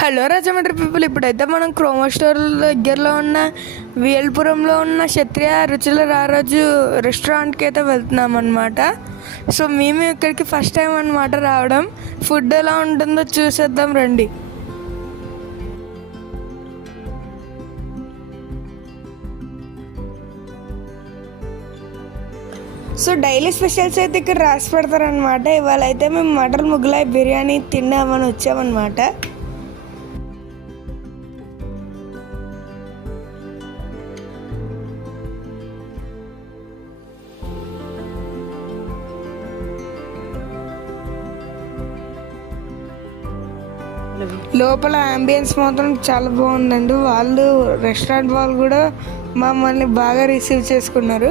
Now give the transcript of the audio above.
Hello Rajahmundry people, ఇప్పుడైతే మనం క్రోమో store దగ్గరలో ఉన్న వేల్పురంలో ఉన్న క్షత్రియ రుచుల రారాజు రెస్టారెంట్కి అయితే వెళ్తున్నాం అనమాట. సో మేము ఇక్కడికి ఫస్ట్ టైం అనమాట రావడం. ఫుడ్ ఎలా ఉంటుందో చూసేద్దాం రండి. సో డైలీ స్పెషల్స్ అయితే ఇక్కడ రాసి పెడతారనమాట. ఇవాళ అయితే మేము మటన్ ముగ్గులాయ్ బిర్యానీ తిన్నామని వచ్చామన్నమాట. లోపల అంబియన్స్ మాత్రం చాలా బాగుందండి. రెస్టారెంట్ వాళ్ళు కూడా మమ్మల్ని బాగా రిసీవ్ చేసుకున్నారు.